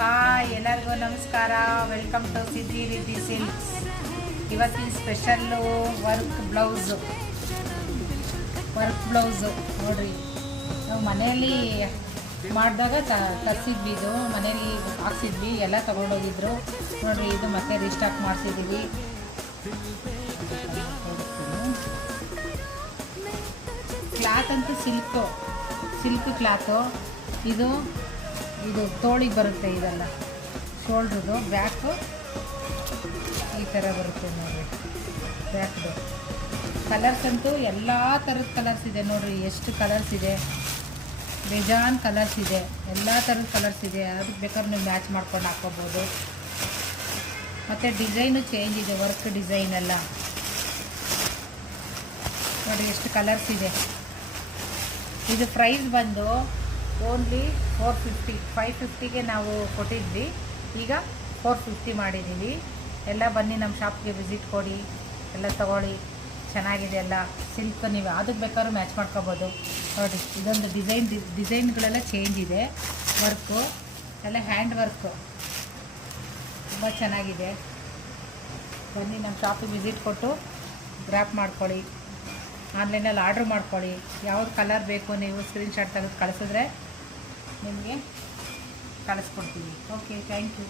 Hi ಎಲ್ಲರಿಗೂ ನಮಸ್ಕಾರ. Welcome to ಸಿದ್ಧಿ ರಿದ್ದಿ ಸಿಲ್ಕ್ಸ್. ಇವತ್ತಿನ ಸ್ಪೆಷಲ್ಲು ವರ್ಕ್ ಬ್ಲೌಸು ನೋಡಿರಿ. ನಾವು ಮನೆಯಲ್ಲಿ ಮಾಡಿದಾಗ ತರಿಸಿದ್ವಿ, ಇದು ಮನೇಲಿ ಹಾಕ್ಸಿದ್ವಿ, ಎಲ್ಲ ತೊಗೊಂಡೋಗಿದ್ರು ನೋಡಿರಿ. ಇದು ಮತ್ತೆ ರೀಸ್ಟಾಕ್ ಮಾಡಿಸಿದ್ದೀವಿ. ಕ್ಲಾತ್ ಅಂತೂ ಸಿಲ್ಕ್ ಕ್ಲಾತು. ಇದು ತೋಳಿಗೆ ಬರುತ್ತೆ, ಇದೆಲ್ಲ ಶೋಲ್ಡ್ರದು. ಬ್ಯಾಕು ಈ ಥರ ಬರುತ್ತೆ ನೋಡಿರಿ. ಬ್ಯಾಕ್ದು ಕಲರ್ಸ್ ಅಂತೂ ಎಲ್ಲ ಥರದ ಕಲರ್ಸ್ ಇದೆ ನೋಡಿರಿ. ಎಷ್ಟು ಕಲರ್ಸ್ ಇದೆ, ಬೇಜಾನ್ ಕಲರ್ಸ್ ಇದೆ, ಎಲ್ಲ ಥರದ ಕಲರ್ಸ್ ಇದೆ. ಅದಕ್ಕೆ ಬೇಕಾದ್ರೆ ನೀವು ಮ್ಯಾಚ್ ಮಾಡ್ಕೊಂಡು ಹಾಕ್ಕೋಬೋದು. ಮತ್ತು ಡಿಸೈನು ಚೇಂಜ್ ಇದೆ, ವರ್ಕ್ ಡಿಸೈನ್ ಎಲ್ಲ ನೋಡಿ ಎಷ್ಟು ಕಲರ್ಸ್ ಇದೆ. ಇದು ಪ್ರೈಸ್ ಬಂದು ಓನ್ಲಿ 450. 550ಗೆ ನಾವು ಕೊಟ್ಟಿದ್ವಿ, ಈಗ 450 ಮಾಡಿದ್ದೀವಿ. ಎಲ್ಲ ಬನ್ನಿ ನಮ್ಮ ಶಾಪ್ಗೆ ವಿಸಿಟ್ ಕೊಡಿ, ಎಲ್ಲ ತೊಗೊಳ್ಳಿ. ಚೆನ್ನಾಗಿದೆ ಎಲ್ಲ ಸಿಲ್ಕ್. ನೀವು ಅದಕ್ಕೆ ಬೇಕಾದ್ರೂ ಮ್ಯಾಚ್ ಮಾಡ್ಕೋಬೋದು ನೋಡಿ. ಇದೊಂದು ಡಿಸೈನ್ಗಳೆಲ್ಲ ಚೇಂಜ್ ಇದೆ. ವರ್ಕು ಎಲ್ಲ ಹ್ಯಾಂಡ್ ವರ್ಕು ತುಂಬ ಚೆನ್ನಾಗಿದೆ. ಬನ್ನಿ ನಮ್ಮ ಶಾಪಿಗೆ ವಿಸಿಟ್ ಕೊಟ್ಟು ಗ್ರ್ಯಾಪ್ ಮಾಡ್ಕೊಳ್ಳಿ. ಆನ್ಲೈನಲ್ಲಿ ಆರ್ಡ್ರ್ ಮಾಡ್ಕೊಳ್ಳಿ. ಯಾವ್ದು ಕಲರ್ ಬೇಕು ನೀವು ಸ್ಕ್ರೀನ್ಶಾಟ್ ತೆಗೆದು ಕಳಿಸಿದ್ರೆ ನಿಮಗೆ ಕಳಿಸ್ಕೊಡ್ತೀವಿ. Okay, thank you.